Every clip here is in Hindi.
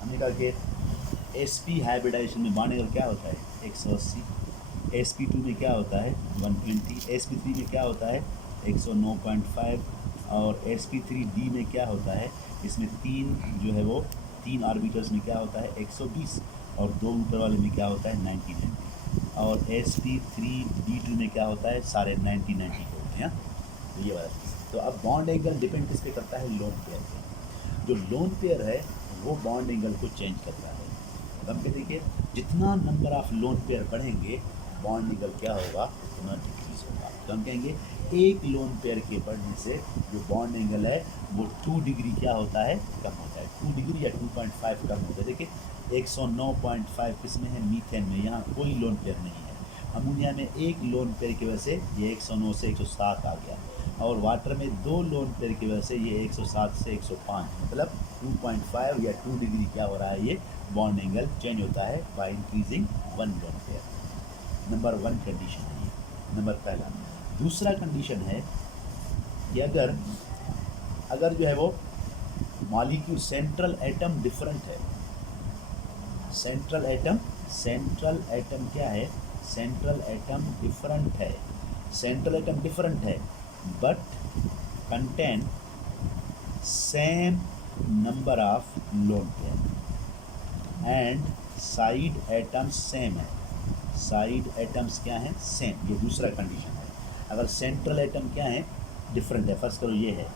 हमने कहा कि sp हाइब्रिडाइजेशन में बॉन्ड एंगल क्या होता है 180, sp2 में क्या होता है 120, sp3 में क्या होता है 109.5 और sp3d में क्या होता है, इसमें तीन जो है वो तीन ऑर्बिटल्स में क्या होता है 120 और दो ऊपर वाले में क्या होता है 90 और sp3d2 में क्या होता है सारे 90 होते हैं। तो ये वाला चीज़। तो अब बॉन्ड एंगल डिपेंड किस पे करता है, लोन पेयर पे। जो लोन पेयर है वो बॉन्ड एंगल को चेंज करता है। अब हम कहते हैं कि जितना नंबर ऑफ लोन पेयर बढ़ेंगे बॉन्ड एंगल क्या होगा, उतना डिक्रीज होगा। तो हम कहेंगे एक लोन पेयर के बढ़ने से जो बॉन्ड एंगल है वो 2 डिग्री क्या होता है, कम होता है। 2 डिग्री या 2.5 कम होता है। देखिए 109.5 किस में है, मीथेन में, यहाँ कोई लोन पेयर नहीं है। अमोनिया में एक लोन पेयर की वजह से ये 109 से 107 आ गया और वाटर में दो लोन पेयर की वजह से ये 107 से 105, मतलब 2.5 या 2 डिग्री क्या हो रहा है, ये बॉन्ड एंगल चेंज होता है by increasing one lone pair. Number 1 condition है ये, नंबर पहला। दूसरा कंडीशन है कि अगर जो है वो मॉलिक्यूल सेंट्रल एटम डिफरेंट है, सेंट्रल एटम क्या है, सेंट्रल एटम डिफरेंट है, सेंट्रल एटम डिफरेंट है but contain same number of lone pair and side atoms same है, साइड एटम्स क्या हैं, सेम। ये दूसरा कंडीशन है। अगर सेंट्रल एटम क्या है, डिफरेंट है। फर्स्ट करो ये है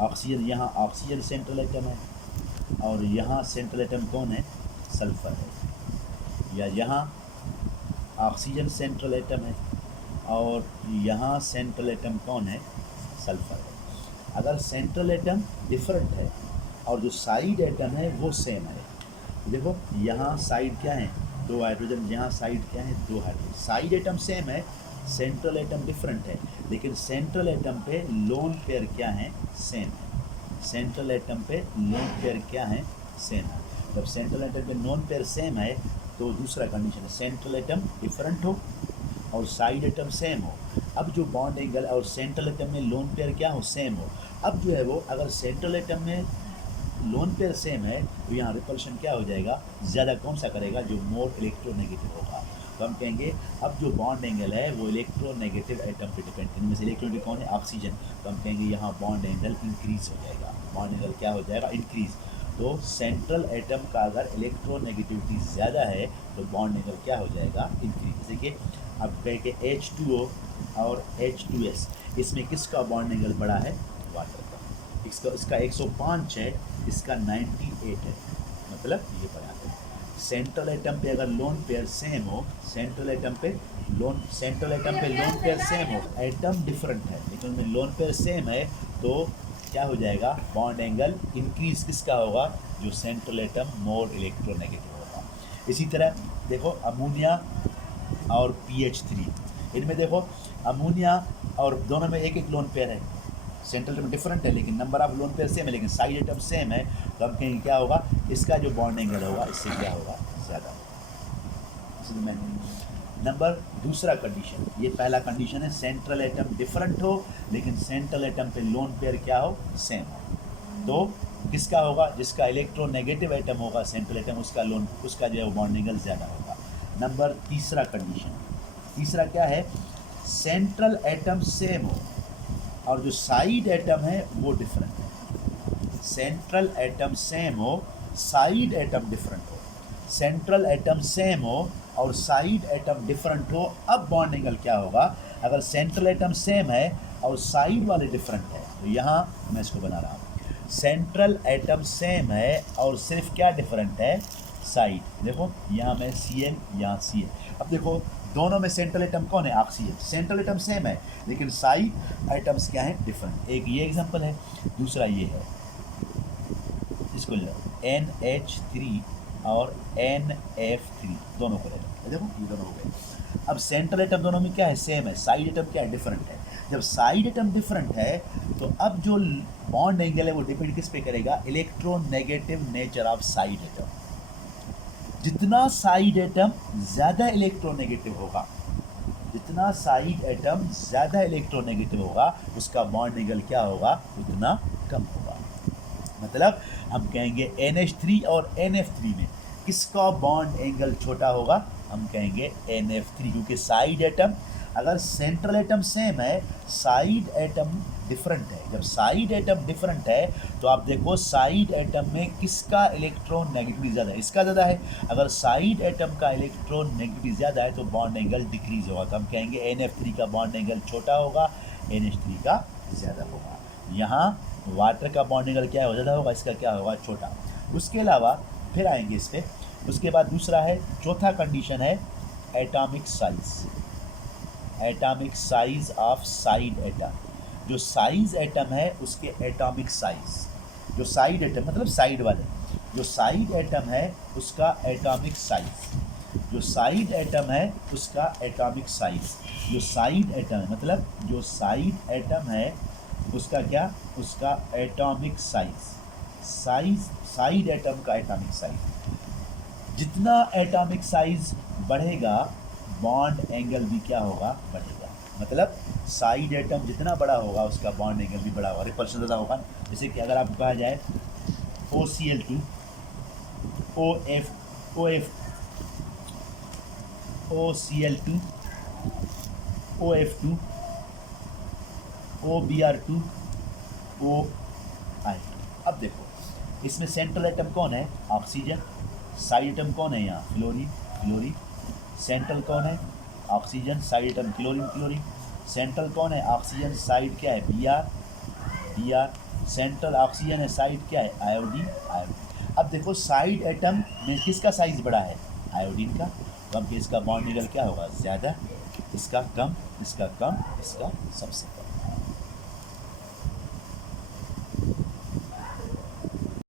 ऑक्सीजन, यहाँ ऑक्सीजन सेंट्रल एटम है और यहाँ सेंट्रल एटम कौन है, सल्फर है, या यहाँ ऑक्सीजन सेंट्रल एटम है और यहाँ सेंट्रल एटम कौन है, सल्फर है। अगर सेंट्रल एटम डिफरेंट है और जो साइड एटम है वो सेम है, देखो यहाँ साइड क्या है, दो हाइड्रोजन, यहाँ साइड क्या है, दो हाइड्रोजन। साइड एटम सेम है, सेंट्रल एटम डिफरेंट है, लेकिन सेंट्रल एटम पे लोन पेयर क्या है, सेम है। सेंट्रल एटम पे लोन पेयर क्या है, सेम है। जब सेंट्रल एटम पे लोन पेयर सेम है तो दूसरा कंडीशन है सेंट्रल एटम डिफरेंट हो और साइड एटम सेम हो। अब जो बॉन्ड एंगल और सेंट्रल एटम में लोन पेयर क्या हो, सेम हो। अब जो है वो अगर सेंट्रल एटम में लोन पेयर सेम है तो यहाँ रिपल्शन क्या हो जाएगा, ज़्यादा कौन सा करेगा, जो मोर इलेक्ट्रोनेगेटिव होगा। तो हम कहेंगे अब जो बॉन्ड एंगल है वो इलेक्ट्रोनेगेटिव एटम पे डिपेंड है। इनमें से इलेक्ट्रोनेगेटिव कौन है, ऑक्सीजन। तो हम कहेंगे यहाँ बॉन्ड एंगल इंक्रीज हो जाएगा, बॉन्ड एंगल क्या हो जाएगा, इंक्रीज। तो सेंट्रल एटम का अगर इलेक्ट्रोनेगेटिविटी ज़्यादा है तो बॉन्ड एंगल क्या हो जाएगा, इंक्रीज। देखिए अब कहें कि H2O और H2S, इसमें किसका बॉन्ड एंगल बड़ा है, वाटर का। इसका 105 है, इसका 98 है, मतलब ये बड़ा है। सेंट्रल एटम पे अगर लोन पेयर सेम हो, सेंट्रल एटम पे लोन पेयर सेम हो, एटम डिफरेंट है लेकिन उनमें लोन पेयर सेम है, तो क्या हो जाएगा, बॉन्ड एंगल इंक्रीज किसका होगा, जो सेंट्रल एटम मोर इलेक्ट्रोनेगेटिव होगा। इसी तरह देखो अमोनिया और PH3, इनमें देखो अमोनिया और दोनों में एक एक लोन पेयर है, सेंट्रल एटम डिफरेंट है लेकिन number of lone pair same है, लेकिन साइड एटम सेम है। तो हम कहेंगे क्या होगा, इसका जो बॉन्ड एंगल होगा इससे क्या होगा, ज़्यादा होगा। नंबर दूसरा कंडीशन, ये पहला कंडीशन है सेंट्रल एटम डिफरेंट हो लेकिन सेंट्रल एटम पे लोन पेयर क्या हो, सेम हो। तो किसका होगा, जिसका इलेक्ट्रोनेगेटिव एटम होगा सेंट्रल एटम, उसका जो है बॉन्ड एंगल ज़्यादा होगा। नंबर तीसरा कंडीशन, तीसरा क्या है, सेंट्रल एटम सेम हो और जो साइड एटम है वो डिफरेंट है। सेंट्रल एटम सेम हो, साइड एटम डिफरेंट हो, सेंट्रल एटम सेम हो और साइड एटम डिफरेंट हो। अब बॉन्ड एंगल क्या होगा, अगर सेंट्रल एटम सेम है और साइड वाले डिफरेंट है, तो यहाँ मैं इसको बना रहा हूँ, सेंट्रल एटम सेम है और सिर्फ क्या डिफरेंट है, साइड। देखो यहाँ में Cl, यहाँ Cl। अब देखो दोनों में सेंट्रल एटम कौन है, ऑक्सीजन। सेंट्रल एटम सेम है लेकिन साइड एटम्स क्या हैं, डिफरेंट। एक ये एग्जांपल है, दूसरा ये है, इसको ले NH3 और NF3 दोनों को ले लो। देखो ये दोनों हो गए। अब सेंट्रल एटम दोनों में क्या है, सेम है, साइड एटम क्या है, डिफरेंट है। जब साइड एटम डिफरेंट है तो अब जो बॉन्ड एंगल है वो डिपेंड किस पे करेगा, electronegative nature of side atom. जितना साइड एटम ज़्यादा इलेक्ट्रोनेगेटिव होगा, जितना साइड एटम ज़्यादा इलेक्ट्रोनेगेटिव होगा, उसका बॉन्ड एंगल क्या होगा, उतना कम होगा। मतलब मतलब हम कहेंगे NH3 और NF3 में किसका बॉन्ड एंगल छोटा होगा, हम कहेंगे NF3, क्योंकि साइड एटम, अगर सेंट्रल एटम सेम है, साइड एटम डिफरेंट है। जब साइड एटम डिफरेंट है तो आप देखो साइड एटम में किसका इलेक्ट्रॉन नेगेटिविटी ज़्यादा है, इसका ज़्यादा है। अगर साइड एटम का इलेक्ट्रॉन नेगेटिविटी ज़्यादा है तो बॉन्ड एंगल डिक्रीज होगा, तो हम कहेंगे NF3 का बॉन्ड एंगल छोटा होगा, NH3 का ज़्यादा होगा। यहाँ वाटर का बॉन्ड एंगल क्या है, ज़्यादा होगा, इसका क्या होगा, छोटा। उसके अलावा फिर आएंगे इस पर। उसके बाद दूसरा है, चौथा कंडीशन है atomic size. Atomic size of side atom, जो साइज एटम है उसके एटॉमिक साइज, जो साइड एटम मतलब साइड वाले, जो साइड एटम है उसका एटॉमिक साइज, जो साइड एटम है उसका एटॉमिक साइज, जो साइड एटम है मतलब जो साइड एटम है उसका क्या, उसका atomic size, size side atom का एटॉमिक साइज। जितना एटॉमिक साइज बढ़ेगा बॉन्ड एंगल भी क्या होगा, बढ़ेगा। मतलब साइड एटम जितना बड़ा होगा उसका बॉन्ड एंगल भी बड़ा होगा, रिपल्शन ज़्यादा होगा। जैसे कि अगर आपको कहा जाए OCl2 OCl2 OF2 OBr2 OI। अब देखो इसमें सेंट्रल एटम कौन है, ऑक्सीजन। साइड एटम कौन है यहाँ, फ्लोरीन। सेंट्रल कौन है, oxygen. Side atom chlorine. Central कौन है, ऑक्सीजन। साइड क्या है, Br। सेंट्रल ऑक्सीजन है, साइड क्या है, आयोडीन। अब देखो साइड एटम में किसका साइज बड़ा है, आयोडीन का, तो अब इसका बॉन्ड एंगल क्या होगा, ज़्यादा, इसका कम, इसका कम, इसका सबसे कम।